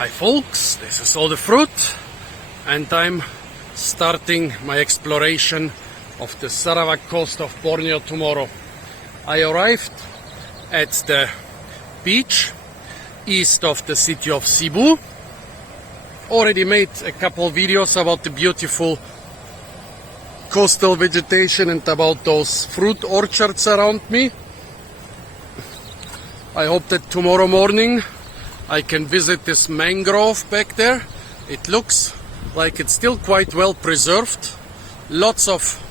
Hi folks, this is all the fruit and I'm starting my exploration of the Sarawak coast of Borneo tomorrow. I arrived at the beach east of the city of Cebu. Already made a couple videos about the beautiful coastal vegetation and about those fruit orchards around me. I hope that tomorrow morning I can visit this mangrove back there. It looks like it's still quite well preserved. Lots of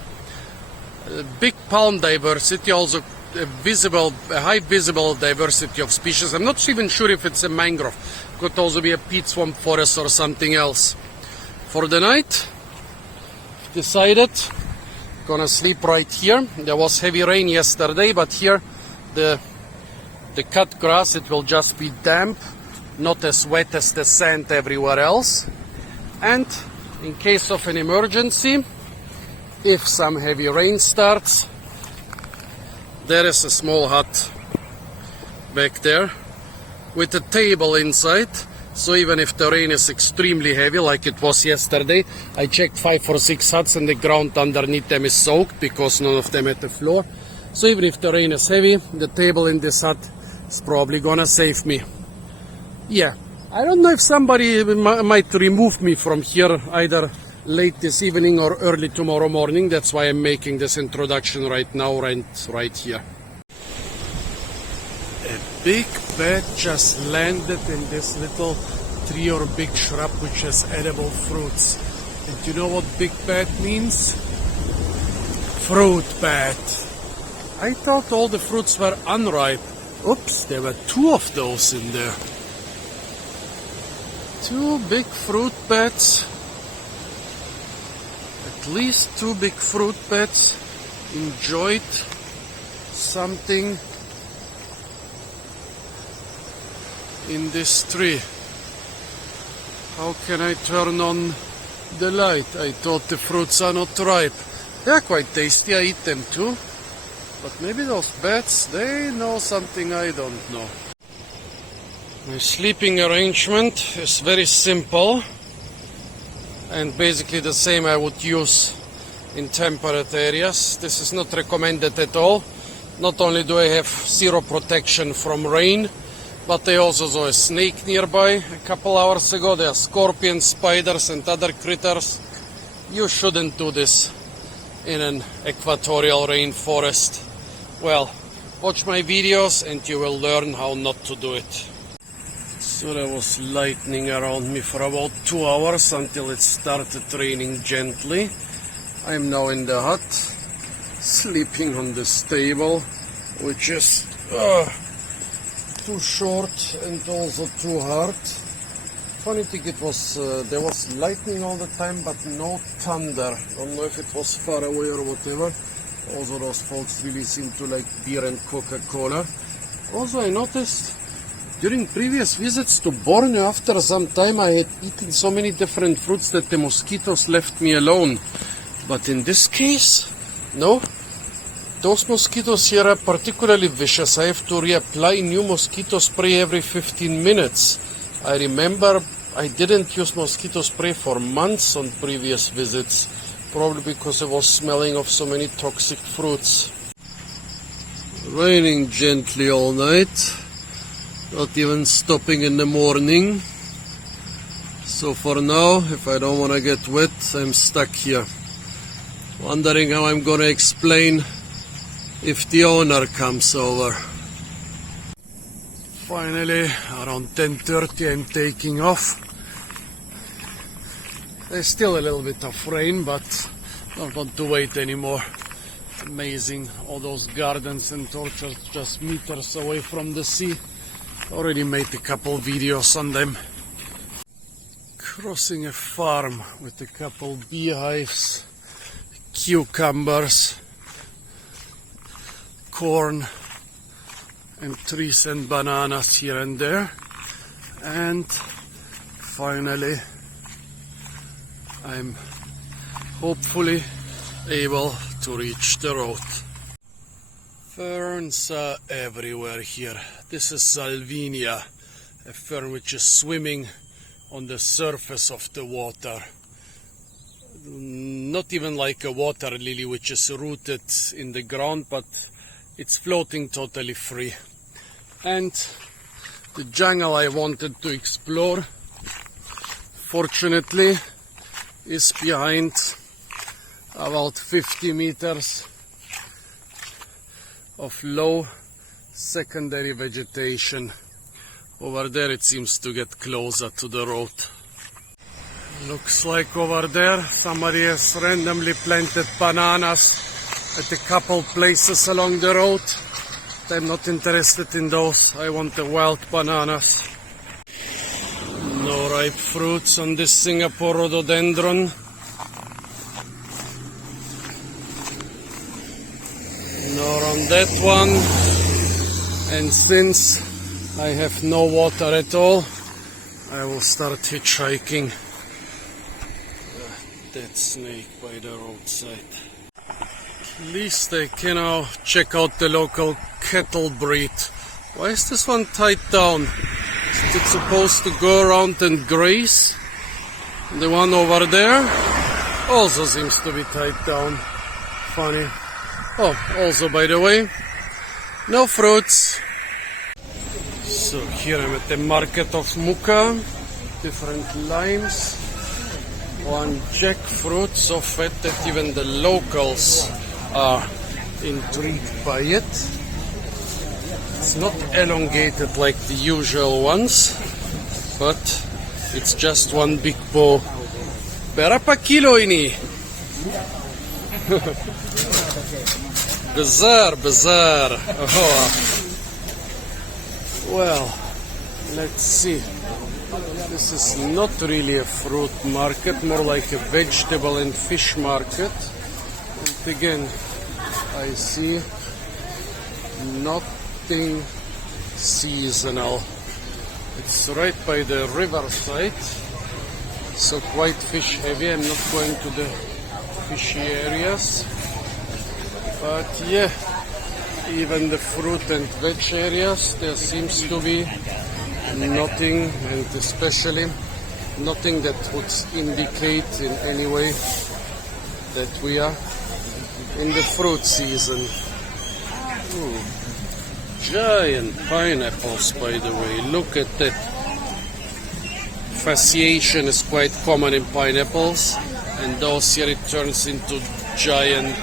big palm diversity, also a high visible diversity of species. I'm not even sure if it's a mangrove. Could also be a peat swamp forest or something else. For the night, decided gonna sleep right here. There was heavy rain yesterday, but here the cut grass, it will just be damp, not as wet as the sand everywhere else. And in case of an emergency, if some heavy rain starts, there is a small hut back there with a table inside. So even if the rain is extremely heavy like it was yesterday, I checked 5 or 6 huts and the ground underneath them is soaked because none of them had the floor. So even if the rain is heavy, the table in this hut is probably gonna save me. Yeah, I don't know if somebody might remove me from here either late this evening or early tomorrow morning. That's why I'm making this introduction right now, right here. A big bat just landed in this little tree or big shrub which has edible fruits. And you know what big bat means? Fruit bat. I thought all the fruits were unripe. Oops, there were 2 of those in there. 2 big fruit bats. At least 2 big fruit bats enjoyed something in this tree. How can I turn on the light? I thought the fruits are not ripe. They are quite tasty, I eat them too. But maybe those bats, they know something I don't know. My sleeping arrangement is very simple and basically the same I would use in temperate areas. This is not recommended at all. Not only do I have zero protection from rain, but I also saw a snake nearby a couple hours ago. There are scorpions, spiders and other critters. You shouldn't do this in an equatorial rainforest. Well, watch my videos and you will learn how not to do it. So there was lightning around me for about 2 hours until it started raining gently. I'm now in the hut, sleeping on this table, which is too short and also too hard. Funny thing, it was there was lightning all the time, but no thunder. Don't know if it was far away or whatever. Also, those folks really seem to like beer and Coca-Cola. Also, I noticed during previous visits to Borneo, after some time I had eaten so many different fruits that the mosquitoes left me alone. But in this case, no. Those mosquitoes here are particularly vicious. I have to reapply new mosquito spray every 15 minutes. I remember I didn't use mosquito spray for months on previous visits, probably because I was smelling of so many toxic fruits. Raining gently all night, not even stopping in the morning. So for now, if I don't want to get wet, I'm stuck here. Wondering how I'm gonna explain if the owner comes over. Finally, around 10:30 I'm taking off. There's still a little bit of rain, but don't want to wait anymore. Amazing, all those gardens and orchards just meters away from the sea. Already made a couple videos on them. Crossing a farm with a couple beehives, cucumbers, corn and trees and bananas here and there. And finally I'm hopefully able to reach the road. Ferns are everywhere here. This is Salvinia, a fern which is swimming on the surface of the water. Not even like a water lily which is rooted in the ground, but it's floating totally free. And the jungle I wanted to explore, fortunately, is behind about 50 meters of low secondary vegetation. Over there it seems to get closer to the road. Looks like over there somebody has randomly planted bananas at a couple places along the road. I'm not interested in those. I want the wild bananas. No ripe fruits on this Singapore rhododendron. Nor on that one. And since I have no water at all, I will start hitchhiking. Dead snake by the roadside. At least I can now check out the local cattle breed. Why is this one tied down? Is it supposed to go around and graze? The one over there also seems to be tied down. Funny. Oh, also by the way, no fruits. So here I'm at the market of Mukah. Different limes. One jackfruit, so fat that even the locals are intrigued by it. It's not elongated like the usual ones, but it's just one big bowl. Berapa kilo ini? Besar. Oh. Well, let's see. This is not really a fruit market, more like a vegetable and fish market. And again, I see nothing seasonal. It's right by the riverside, so quite fish heavy. I'm not going to the fishy areas, but yeah, even the fruit and veg areas, there seems to be nothing, and especially nothing that would indicate in any way that we are in the fruit season. Ooh, giant pineapples, by the way. Look at that. Fasciation is quite common in pineapples, and those here it turns into giant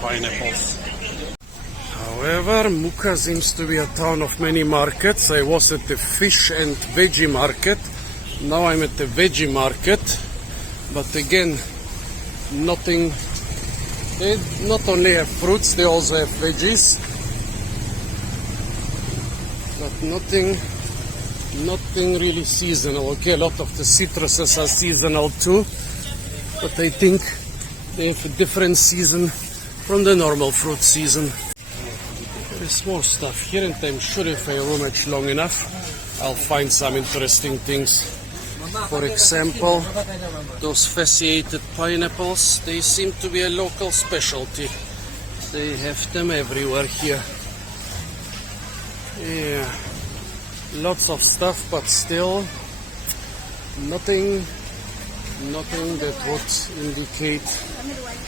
pineapples. However, Mukah seems to be a town of many markets. I was at the fish and veggie market. Now I'm at the veggie market. But again, nothing. They not only have fruits, they also have veggies. But nothing really seasonal. Okay, a lot of the citruses are seasonal too. But I think they have a different season from the normal fruit season. There's more stuff here, and I'm sure if I rummage long enough, I'll find some interesting things. For example, those fasciated pineapples, they seem to be a local specialty. They have them everywhere here. Yeah, lots of stuff, but still nothing that would indicate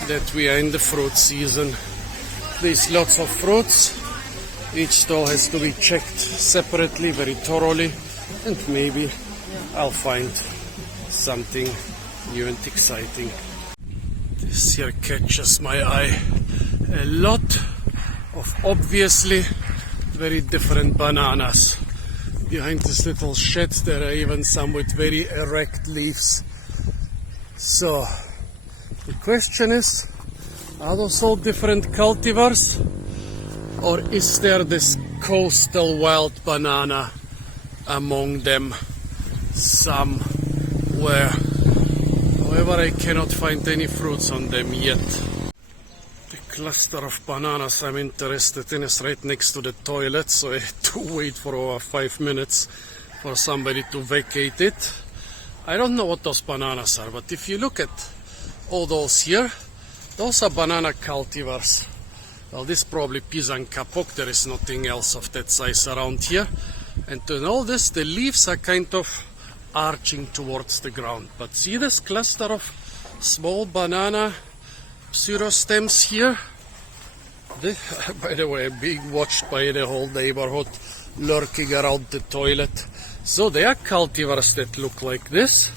that we are in the fruit season. There's lots of fruits. Each stall has to be checked separately, very thoroughly, and maybe I'll find something new and exciting. This here catches my eye. A lot of obviously very different bananas. Behind this little shed there are even some with very erect leaves. So the question is, are those all different cultivars? Or is there this coastal wild banana among them somewhere? However, I cannot find any fruits on them yet. The cluster of bananas I'm interested in is right next to the toilet, so I had to wait for over 5 minutes for somebody to vacate it. I don't know what those bananas are, but if you look at all those here, those are banana cultivars. Well, this is probably pisang kapok. There is nothing else of that size around here. And to know this, the leaves are kind of arching towards the ground. But see this cluster of small banana pseudostems here? By the way, being watched by the whole neighborhood, lurking around the toilet. So they are cultivars that look like this,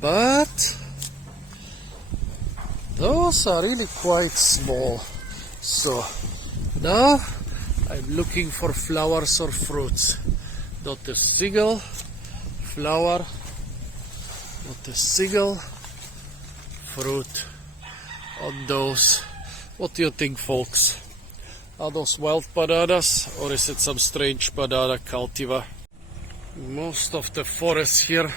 but those are really quite small. So now I'm looking for flowers or fruits. Not a single flower, not a single fruit on those. What do you think, folks? Are those wild bananas, or is it some strange banana cultivar? Most of the forests here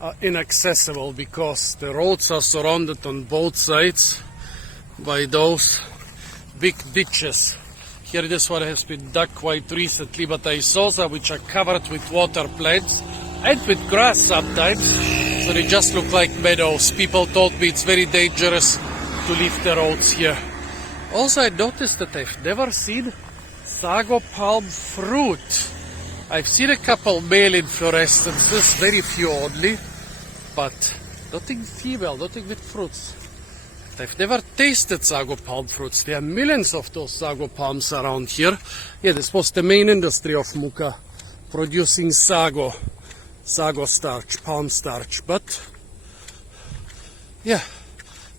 are inaccessible because the roads are surrounded on both sides by those big ditches. Here this one has been dug quite recently, but I saw some which are covered with water plants and with grass sometimes, so they just look like meadows. People told me it's very dangerous to leave the roads here. Also, I noticed that I've never seen sago palm fruit. I've seen a couple male inflorescences, very few only, but nothing female, nothing with fruits. I've never tasted sago palm fruits. There are millions of those sago palms around here. Yeah, this was the main industry of Mukah, producing sago starch, palm starch. But yeah,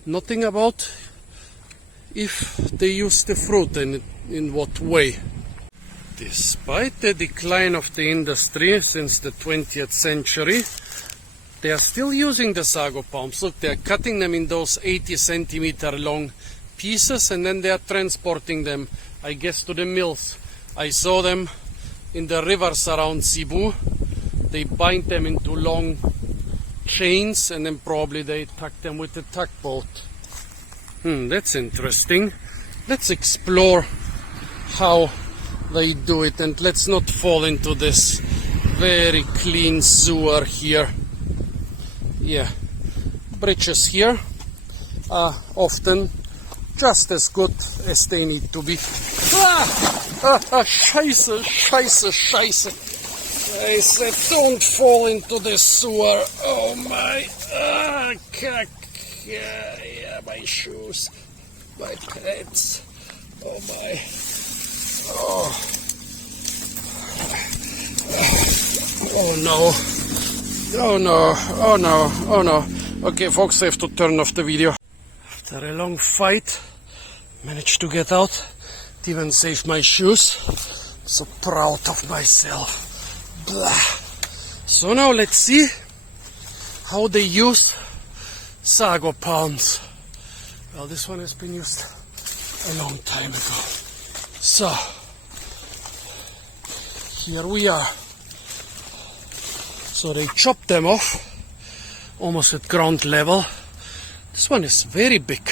nothing about if they use the fruit and in what way. Despite the decline of the industry since the 20th century, they are still using the sago palms. Look, they are cutting them in those 80 centimeter long pieces, and then they are transporting them, I guess, to the mills. I saw them in the rivers around Cebu. They bind them into long chains, and then probably they tuck them with a tugboat. That's interesting. Let's explore how they do it, and let's not fall into this very clean sewer here. Yeah, bridges here are often just as good as they need to be. Scheiße. I said don't fall into the sewer. Oh my, yeah, my shoes, my pants, oh my. Oh no. Okay, folks, I have to turn off the video. After a long fight, managed to get out, even saved my shoes. I'm so proud of myself. Blah. So now let's see how they use sago palms. Well, this one has been used a long time ago. So, here we are. So they chop them off almost at ground level. This one is very big,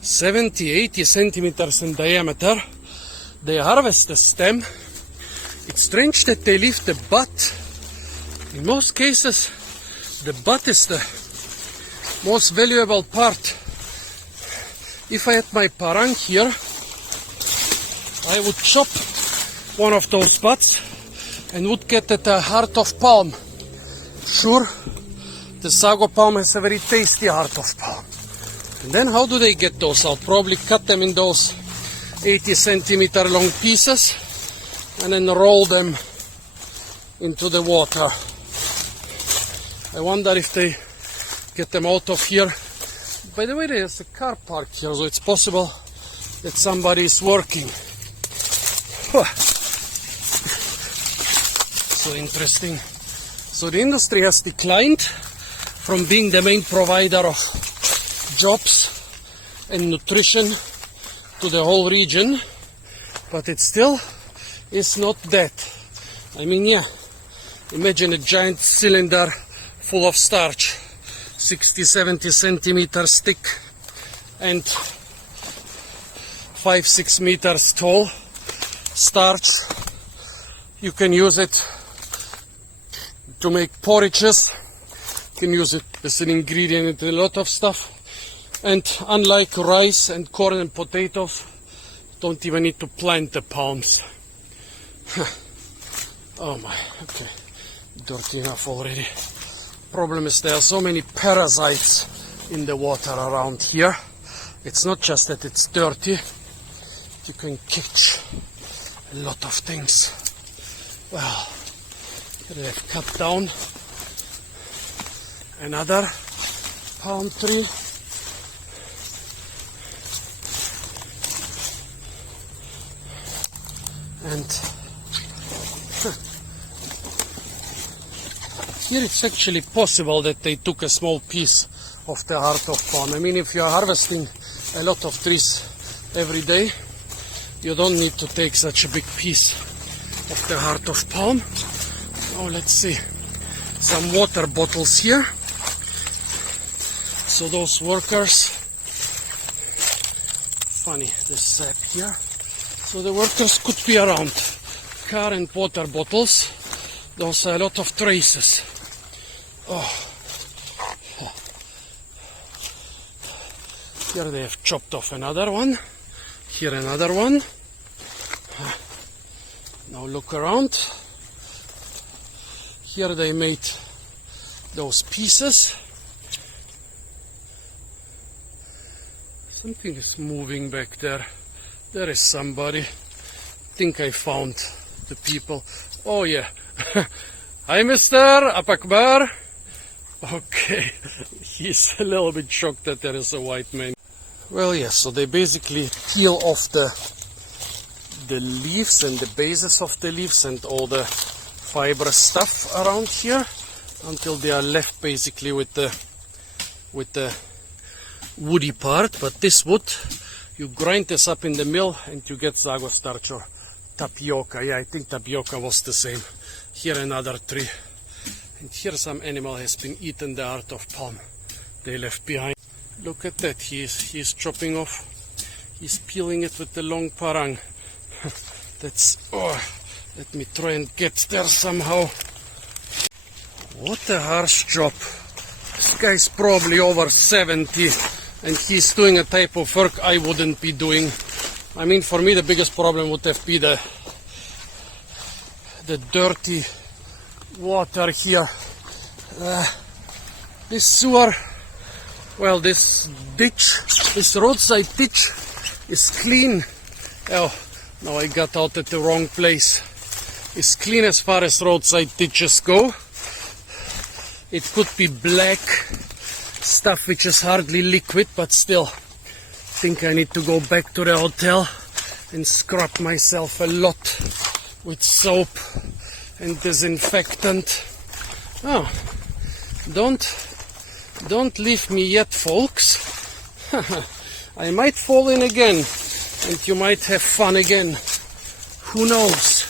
70-80 centimeters in diameter. They harvest the stem. It's strange that they leave the butt. In most cases, the butt is the most valuable part. If I had my parang here, I would chop one of those butts and would get at the heart of palm. Sure, the sago palm has a very tasty heart of palm. And then how do they get those out? Probably cut them in those 80 centimeter long pieces and then roll them into the water. I wonder if they get them out of here. By the way, there's a car park here, so it's possible that somebody is working. So interesting. So the industry has declined from being the main provider of jobs and nutrition to the whole region, but it still is not dead. I mean, yeah, imagine a giant cylinder full of starch, 60-70 centimeters thick and 5-6 meters tall starch. You can use it to make porridges. You can use it as an ingredient in a lot of stuff. And unlike rice and corn and potatoes, don't even need to plant the palms. Oh my, okay. Dirty enough already. Problem is there are so many parasites in the water around here. It's not just that it's dirty. You can catch a lot of things. Well, here they've cut down another palm tree. And here it's actually possible that they took a small piece of the heart of palm. I mean, if you are harvesting a lot of trees every day, you don't need to take such a big piece of the heart of palm. Oh, let's see. Some water bottles here. So those workers, funny, this sap here. So the workers could be around. Car and water bottles. Those are a lot of traces. Oh. Here they have chopped off another one. Here another one. Now look around. Here they made those pieces. Something is moving back there. There is somebody. I think I found the people. Oh yeah. Hi Mr. Apakbar. Okay. He's a little bit shocked that there is a white man. Well, yes, so they basically peel off the leaves and the bases of the leaves and all the fibrous stuff around here until they are left basically with the woody part. But this wood, you grind this up in the mill and you get Sago starch or tapioca. Yeah, I think tapioca was the same. Here another tree. And here some animal has been eaten the heart of palm they left behind. Look at that, he's chopping off, he's peeling it with the long parang. That's, oh, let me try and get there somehow. What a harsh job. This guy's probably over 70 and he's doing a type of work I wouldn't be doing. I mean, for me the biggest problem would have been the dirty water here. This sewer, well, this ditch, this roadside ditch is clean. Oh, now I got out at the wrong place. It's clean as far as roadside ditches go. It could be black stuff which is hardly liquid, but still, I think I need to go back to the hotel and scrub myself a lot with soap and disinfectant. Oh, don't leave me yet, folks. I might fall in again, and you might have fun again. Who knows?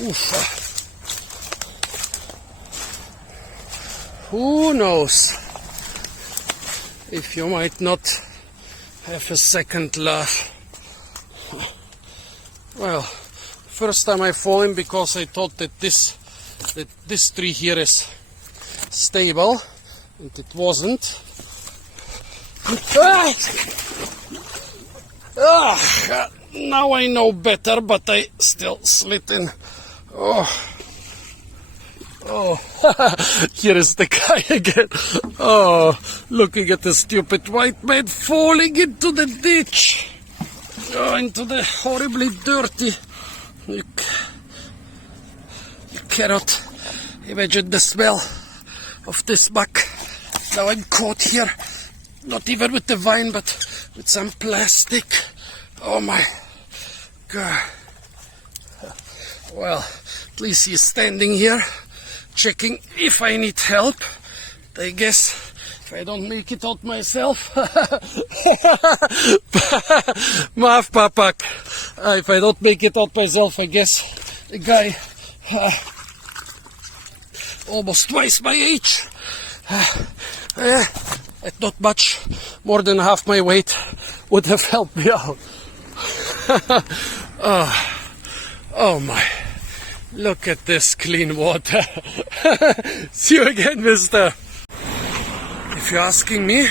Oof. Who knows if you might not have a second laugh. Well, first time I fall in because I thought that this tree here is stable, and it wasn't. Now I know better, but I still slid in. Here is the guy again. Oh, looking at the stupid white man falling into the ditch. Into the horribly dirty. You cannot imagine the smell of this muck. Now I'm caught here, not even with the vine, but with some plastic. Oh my God. Well, at least he's standing here, checking if I need help. I guess if I don't make it out myself, Maaf papak. If I don't make it out myself, I guess the guy almost twice my age, at not much more than half my weight, would have helped me out. Oh my, look at this clean water. See you again, mister. If you're asking me,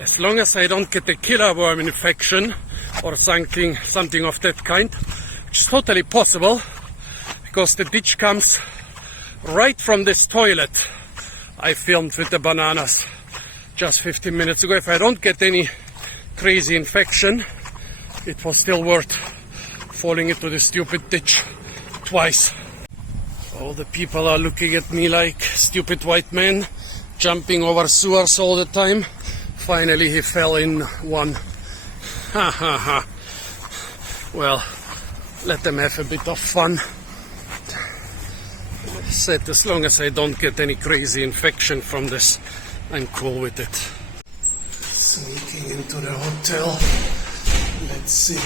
as long as I don't get a killer worm infection or something of that kind, which is totally possible, because the ditch comes right from this toilet I filmed with the bananas just 15 minutes ago. If I don't get any crazy infection, it was still worth falling into this stupid ditch twice. All the people are looking at me like stupid white men jumping over sewers all the time. Finally he fell in one. Ha ha ha. Well, let them have a bit of fun. Said as long as I don't get any crazy infection from this, I'm cool with it. Sneaking into the hotel. Let's see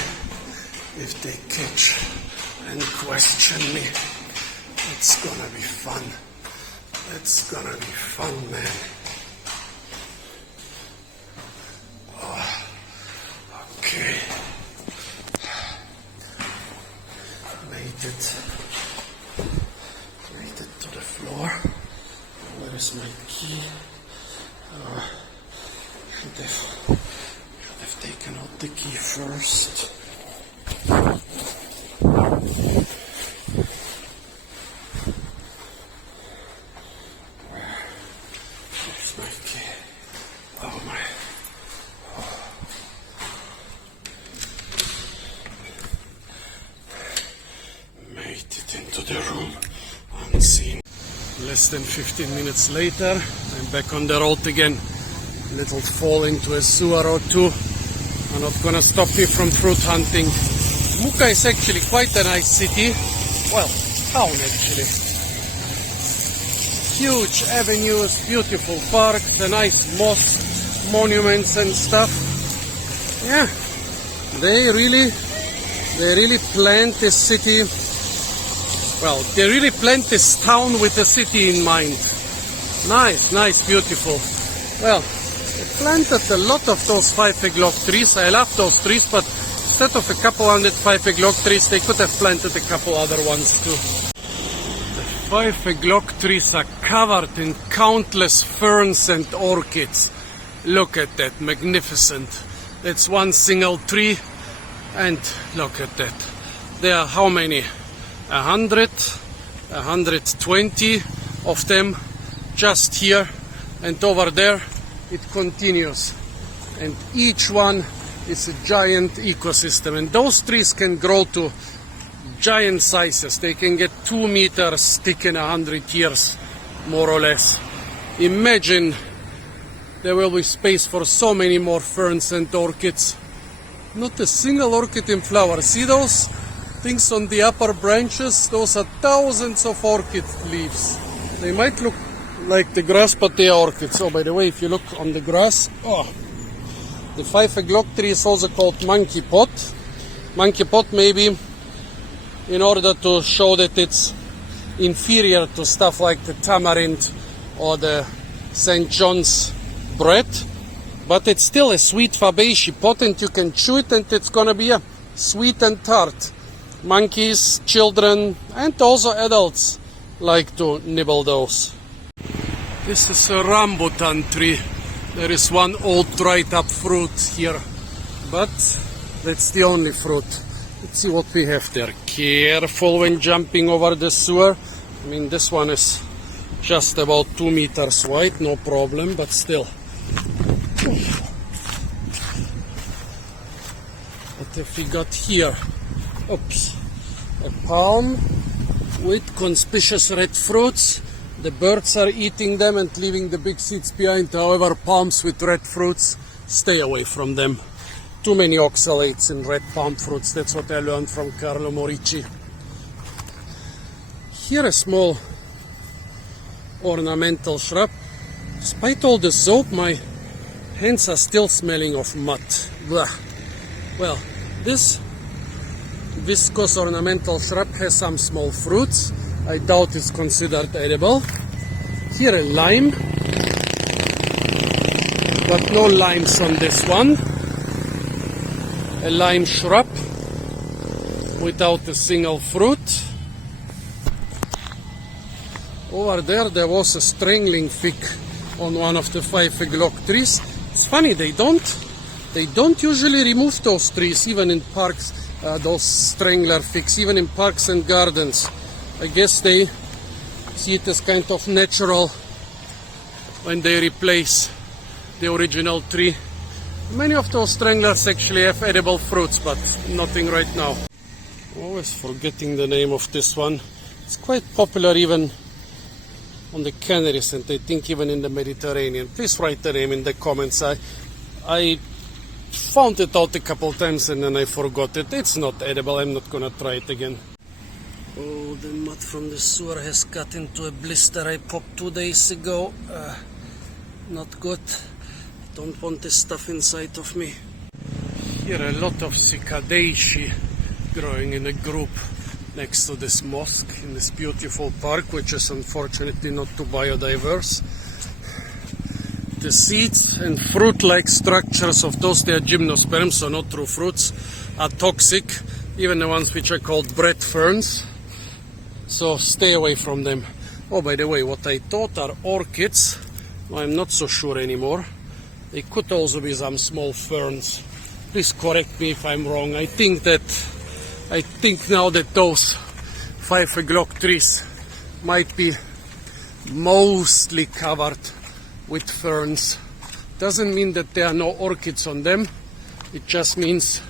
if they catch and question me. It's gonna be fun. It's gonna be fun, man. Oh, okay. Made it to the floor. Where is my key? Should have taken out the key first. Where's my key? Oh my. Made it into the room unseen. Less than 15 minutes later, I'm back on the road again. Little fall into a sewer or two. I'm not gonna stop me from fruit hunting. Mukah is actually quite a nice city. Well, town actually. Huge avenues, beautiful parks, a nice mosque, monuments and stuff. Yeah, they really planned this city. Well, they really planned this town with the city in mind. Nice, beautiful. Well, they planted a lot of those 5 o'clock trees. I love those trees, but instead of a couple hundred 5 o'clock trees, they could have planted a couple other ones too. The 5 o'clock trees are covered in countless ferns and orchids. Look at that, magnificent. That's one single tree, and look at that. There are how many? 100, 120 of them just here, and over there it continues, and each one is a giant ecosystem, and those trees can grow to giant sizes. They can get 2 meters thick in 100 years, more or less. Imagine there will be space for so many more ferns and orchids. Not a single orchid in flower. See those things on the upper branches? Those are thousands of orchid leaves. They might look like the grass, but they are orchids. Oh, by the way, if you look on the grass, the 5 o'clock tree is also called monkey pot. Monkey pot maybe in order to show that it's inferior to stuff like the tamarind or the St. John's bread, but it's still a sweet fabaceae pot, and you can chew it and it's gonna be sweet and tart. Monkeys, children, and also adults like to nibble those. This is a rambutan tree. There is one old dried up fruit here, but that's the only fruit. Let's see what we have there. Careful when jumping over the sewer. I mean, this one is just about 2 meters wide, no problem, but still. What have we got here? Oops. A palm with conspicuous red fruits. The birds are eating them and leaving the big seeds behind. However, palms with red fruits, stay away from them. Too many oxalates in red palm fruits. That's what I learned from Carlo Morici. Here a small ornamental shrub. Despite all the soap, my hands are still smelling of mud. Blah. Well, this viscous ornamental shrub has some small fruits. I doubt it's considered edible. Here a lime, but no limes on this one. A lime shrub without a single fruit. Over there was a strangling fig on one of the 5 o'clock trees. It's funny, they don't usually remove those trees, even in parks, those strangler figs, even in parks and gardens. I guess they see it as kind of natural when they replace the original tree. Many of those stranglers actually have edible fruits, but nothing right now. Always forgetting the name of this one. It's quite popular even on the Canaries, and I think even in the Mediterranean. Please write the name in the comments. I found it out a couple times and then I forgot it. It's not edible. I'm not gonna try it again. Oh, the mud from the sewer has got into a blister I popped 2 days ago. Not good. Don't want this stuff inside of me. Here a lot of cicadaceae growing in a group next to this mosque in this beautiful park, which is unfortunately not too biodiverse. The seeds and fruit-like structures of those, they are gymnosperms, so not true fruits, are toxic, even the ones which are called bread ferns, so stay away from them. Oh, by the way, what I thought are orchids, I'm not so sure anymore. They could also be some small ferns. Please correct me if I'm wrong. I think now that those 5 o'clock trees might be mostly covered with ferns. Doesn't mean that there are no orchids on them. It just means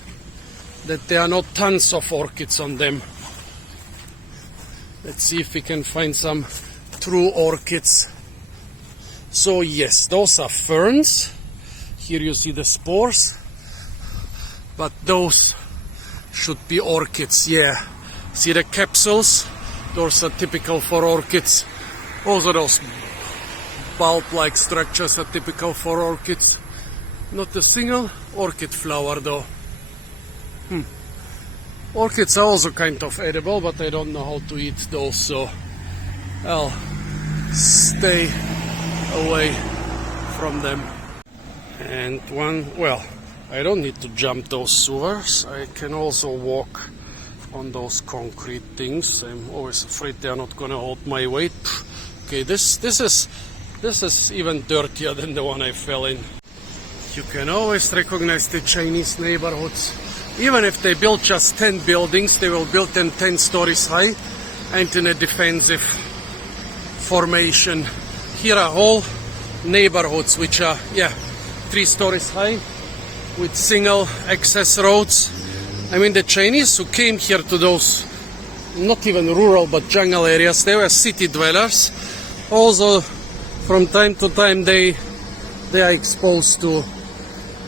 that there are not tons of orchids on them. Let's see if we can find some true orchids. So yes, those are ferns. Here you see the spores. But those should be orchids, yeah. See the capsules? Those are typical for orchids. Also those bulb-like structures are typical for orchids. Not a single orchid flower though. Orchids are also kind of edible, but I don't know how to eat those, so I'll stay away from them. And well, I don't need to jump those sewers. I can also walk on those concrete things. I'm always afraid they're not gonna hold my weight. Okay, this is even dirtier than the one I fell in. You can always recognize the Chinese neighborhoods. Even if they build just 10 buildings, they will build them 10 stories high and in a defensive formation. Here are whole neighborhoods which are, 3 stories high with single access roads. I mean, the Chinese who came here to those not even rural but jungle areas, they were city dwellers. Also, from time to time they are exposed to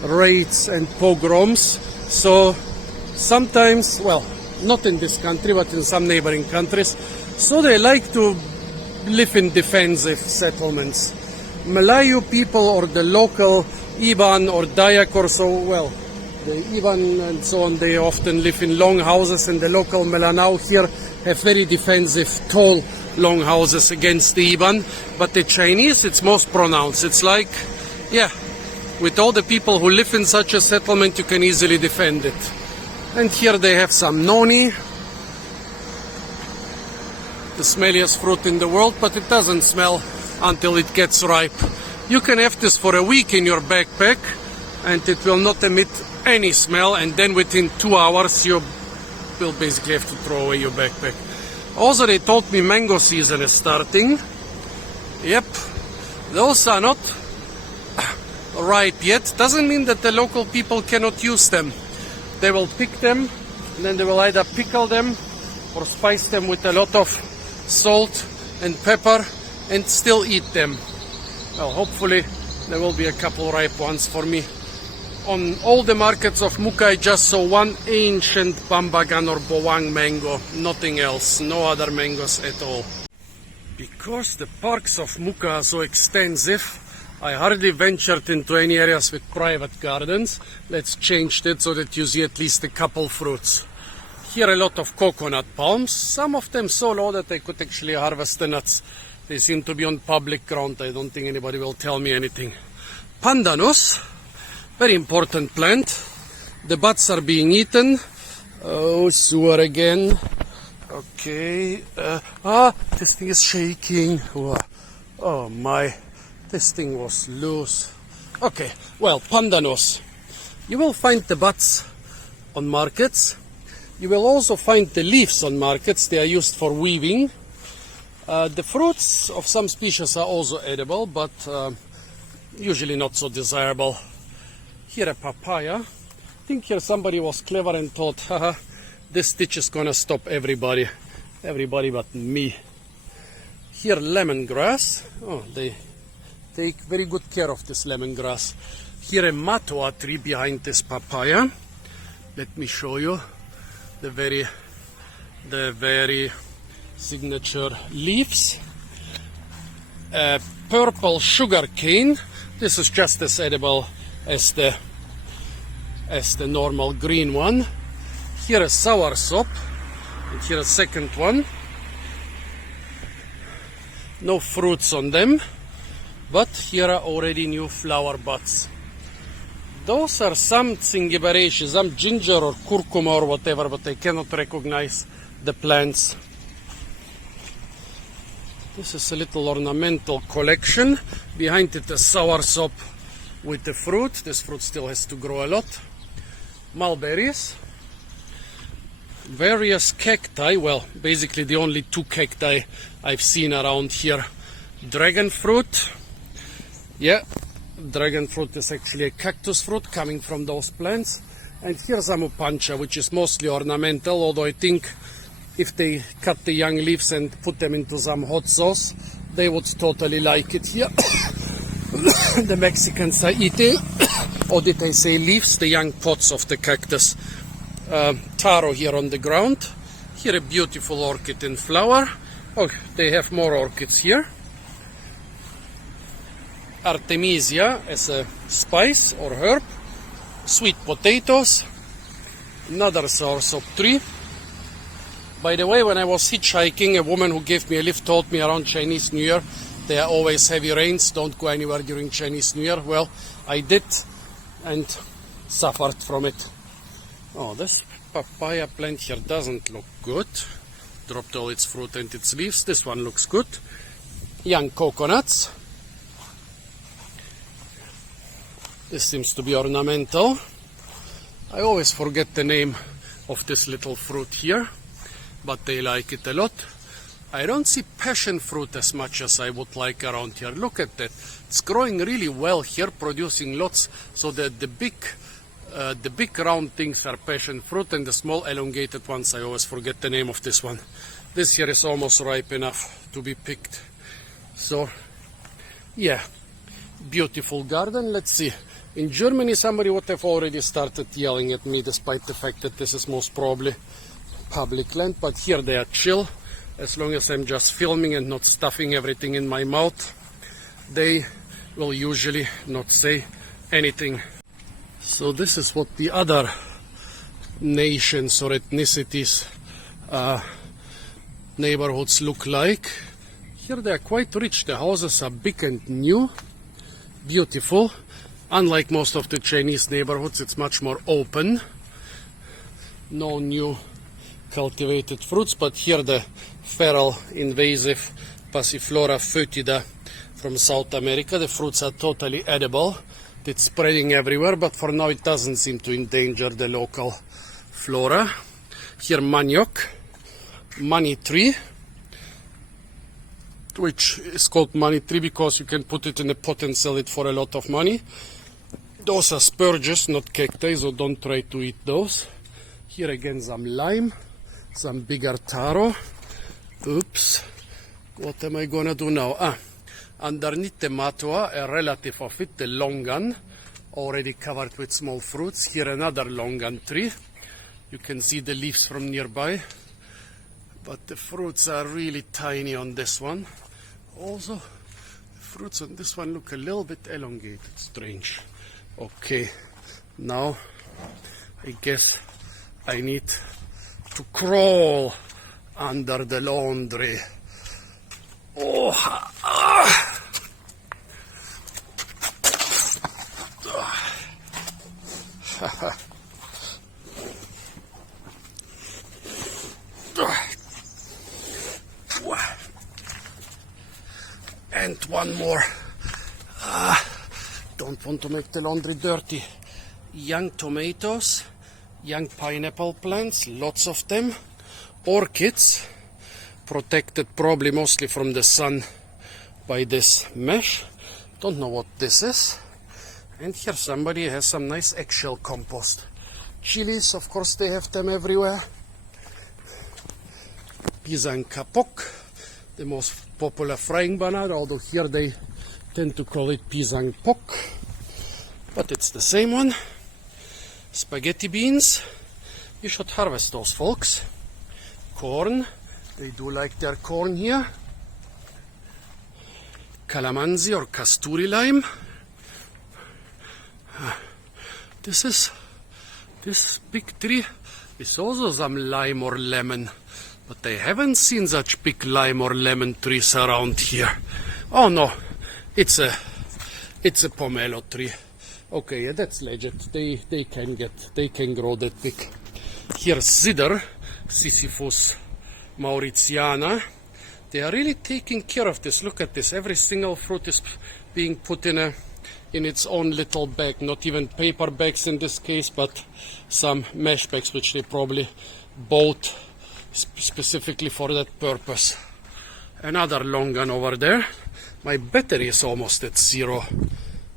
raids and pogroms. So sometimes, well, not in this country but in some neighboring countries, so they like to live in defensive settlements. Malayu people or the local Iban or Dayak or so, well, the Iban and so on, they often live in long houses, and the local Melanau here have very defensive, tall, long houses against the Iban. But the Chinese, it's most pronounced. It's like, with all the people who live in such a settlement, you can easily defend it. And here they have some noni, the smelliest fruit in the world, but it doesn't smell until it gets ripe. You can have this for a week in your backpack and it will not emit any smell, and then within 2 hours you will basically have to throw away your backpack. Also, they told me mango season is starting. Yep, those are not ripe yet. Doesn't mean that the local people cannot use them. They will pick them and then they will either pickle them or spice them with a lot of salt and pepper and still eat them. Well, hopefully there will be a couple ripe ones for me. On all the markets of Mukah, I just saw one ancient Bambagan or Bowang mango, nothing else, no other mangoes at all. Because the parks of Mukah are so extensive, I hardly ventured into any areas with private gardens. Let's change that so that you see at least a couple fruits. Here a lot of coconut palms, some of them so low that I could actually harvest the nuts. They seem to be on public ground. I don't think anybody will tell me anything. Pandanus, very important plant. The buds are being eaten. Oh, sewer again. Okay. This thing is shaking. Oh my. This thing was loose. Okay, well, pandanus. You will find the buds on markets. You will also find the leaves on markets. They are used for weaving. The fruits of some species are also edible, but usually not so desirable. Here a papaya. I think here somebody was clever and thought, haha, this stitch is gonna stop everybody but me. Here lemongrass. Oh, they take very good care of this lemongrass. Here a matua tree behind this papaya. Let me show you the very signature leaves. Purple sugar cane. This is just as edible as the normal green one. Here a soursop, and here a second one. No fruits on them, but here are already new flower buds. Those are some tsingibareshi, some ginger or curcuma or whatever, but I cannot recognize the plants. This is a little ornamental collection. Behind it a soursop with the fruit. This fruit still has to grow a lot. Mulberries. Various cacti. Well, basically the only two cacti I've seen around here. Dragon fruit. Yeah, dragon fruit is actually a cactus fruit coming from those plants. And here's amupancha, which is mostly ornamental, although I think if they cut the young leaves and put them into some hot sauce, they would totally like it here. The Mexicans are eating, or did I say leaves? The young pods of the cactus. Taro here on the ground. Here a beautiful orchid in flower. Oh, they have more orchids here. Artemisia as a spice or herb. Sweet potatoes. Another soursop tree. By the way, when I was hitchhiking, a woman who gave me a lift told me around Chinese New Year there are always heavy rains, don't go anywhere during Chinese New Year. Well, I did and suffered from it. Oh, this papaya plant here doesn't look good. Dropped all its fruit and its leaves. This one looks good. Young coconuts. This seems to be ornamental. I always forget the name of this little fruit here, but they like it a lot. I don't see passion fruit as much as I would like around here. Look at that. It's growing really well here, producing lots. So that the big round things are passion fruit, and the small elongated ones, I always forget the name of this one. This here is almost ripe enough to be picked. So, yeah, beautiful garden. Let's see. In Germany, somebody would have already started yelling at me, despite the fact that this is most probably public land. But here they are chill. As long as I'm just filming and not stuffing everything in my mouth, they will usually not say anything. So this is what the other nations or ethnicities, neighborhoods look like. Here they are quite rich. The houses are big and new, beautiful. Unlike most of the Chinese neighborhoods, it's much more open. No new cultivated fruits, but here the feral invasive Passiflora foetida from South America. The fruits are totally edible. It's spreading everywhere, but for now it doesn't seem to endanger the local flora. Here manioc, money tree, which is called money tree because you can put it in a pot and sell it for a lot of money. Those are spurges, not cacti, so don't try to eat those. Here again some lime, some bigger taro. Oops, what am I gonna do now? Underneath the matua, a relative of it, the longan, already covered with small fruits. Here another longan tree. You can see the leaves from nearby, but the fruits are really tiny on this one. Also, the fruits on this one look a little bit elongated, strange. Okay, now I guess I need to crawl under the laundry. Oh, and one more. Don't want to make the laundry dirty. Young tomatoes, young pineapple plants, lots of them. Orchids, protected probably mostly from the sun by this mesh. Don't know what this is. And here somebody has some nice eggshell compost. Chilies, of course, they have them everywhere. Pisang kapok, the most popular frying banana, although here they tend to call it pisang pok, but it's the same one. Spaghetti beans, you should harvest those, folks. Corn, they do like their corn here. Calamansi or kasturi lime. This big tree is also some lime or lemon, but I haven't seen such big lime or lemon trees around here. Oh no, it's a pomelo tree. Okay, yeah, that's legit. They can grow that big. Here's cedar, Sisyphus mauritiana. They are really taking care of this. Look at this. Every single fruit is being put in its own little bag. Not even paper bags in this case, but some mesh bags, which they probably bought specifically for that purpose. Another long one over there. My battery is almost at 0.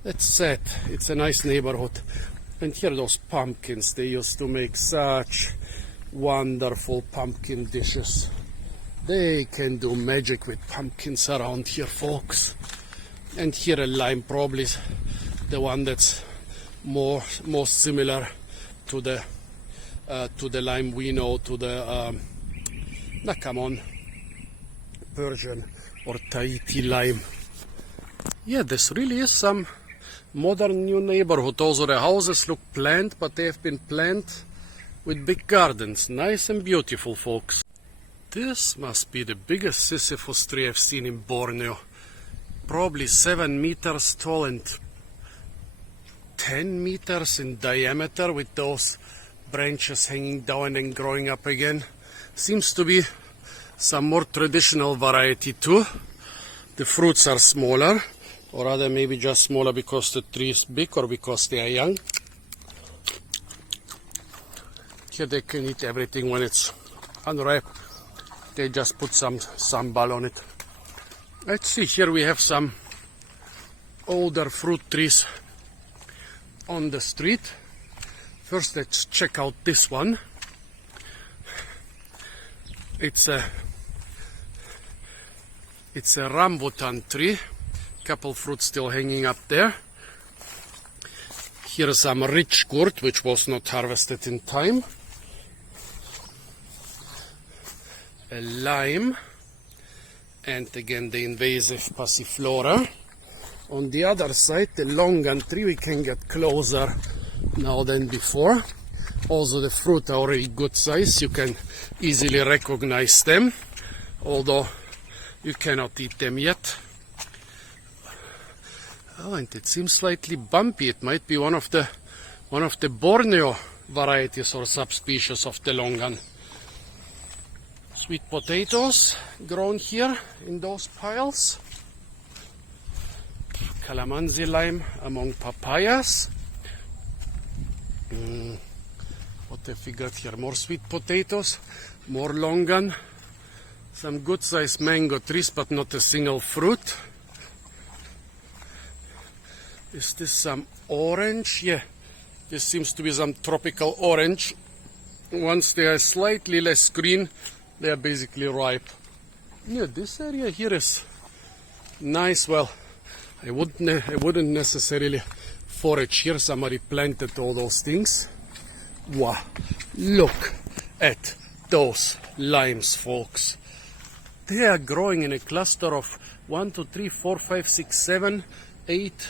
That's sad. It's a nice neighborhood. And here those pumpkins. They used to make such wonderful pumpkin dishes. They can do magic with pumpkins around here, folks. And here a lime, probably the one that's most similar to the lime we know, to the come on, Persian or Tahiti lime. Yeah, this really is some modern new neighborhood. Also the houses look planned, but they have been planned with big gardens. Nice and beautiful, folks. This must be the biggest Sisyphus tree I've seen in Borneo. Probably 7 meters tall and 10 meters in diameter, with those branches hanging down and growing up again. Seems to be some more traditional variety too. The fruits are smaller, or rather maybe just smaller because the tree is big or because they are young. Here they can eat everything when it's unripe. They just put some sambal on it. Let's see, here we have some older fruit trees on the street. First, let's check out this one. It's a rambutan tree. Couple fruits still hanging up there. Here is some rich gourd, which was not harvested in time. A lime, and again the invasive passiflora. On the other side, the longan tree, we can get closer now than before. Also the fruit are already good size, you can easily recognize them, although you cannot eat them yet. Oh, and it seems slightly bumpy. It might be one of the Borneo varieties or subspecies of the longan. Sweet potatoes grown here in those piles. Calamansi lime among papayas. What have we got here? More sweet potatoes, more longan, some good sized mango trees, but not a single fruit. Is this some orange? Yeah, this seems to be some tropical orange. Once they are slightly less green, they are basically ripe. Yeah, this area here is nice. Well, I wouldn't necessarily forage here. Somebody planted all those things. Wow, look at those limes, folks. They are growing in a cluster of 1, 2, 3, 4, 5, 6, 7, 8.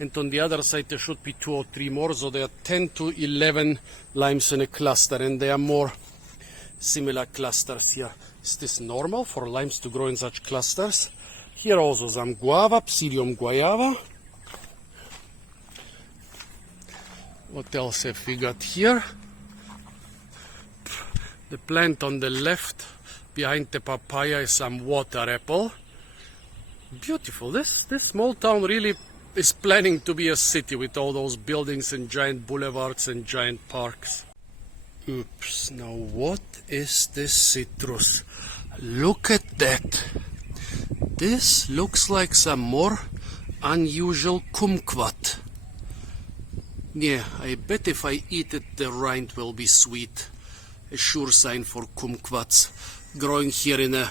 And on the other side there should be 2 or 3 more. So there are 10 to 11 limes in a cluster, and there are more similar clusters here. Is this normal for limes to grow in such clusters? Here also some guava, Psyllium guayaba. What else have we got here? The plant on the left behind the papaya is some water apple. Beautiful. This small town really is planning to be a city with all those buildings and giant boulevards and giant parks. Oops, now what is this citrus? Look at that. This looks like some more unusual kumquat. Yeah, I bet if I eat it, the rind will be sweet. A sure sign for kumquats. Growing here in a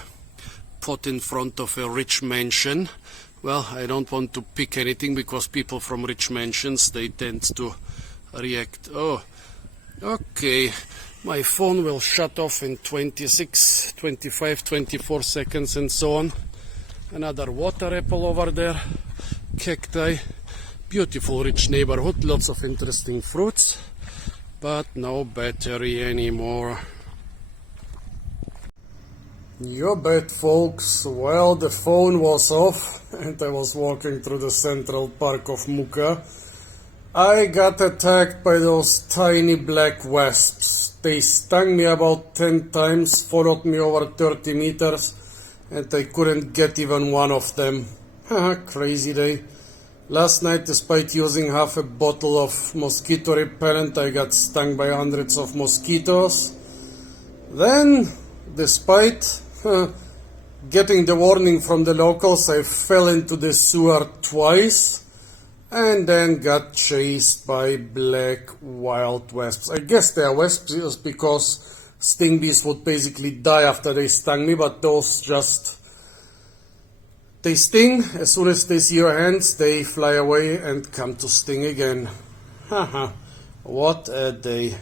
pot in front of a rich mansion. Well, I don't want to pick anything because people from rich mansions, they tend to react. Oh, okay. My phone will shut off in 26, 25, 24 seconds and so on. Another water apple over there. Cacti. Beautiful rich neighborhood. Lots of interesting fruits. But no battery anymore. You bet, folks. Well, the phone was off and I was walking through the central park of Mukah. I got attacked by those tiny black wasps. They stung me about 10 times, followed me over 30 meters, and I couldn't get even one of them. Haha, crazy day. Last night, despite using half a bottle of mosquito repellent, I got stung by hundreds of mosquitoes. Then, despite getting the warning from the locals, I fell into the sewer twice and then got chased by black wild wasps. I guess they are wasps just because sting bees would basically die after they stung me, but those just... they sting. As soon as they see your hands, they fly away and come to sting again. Haha, what a day.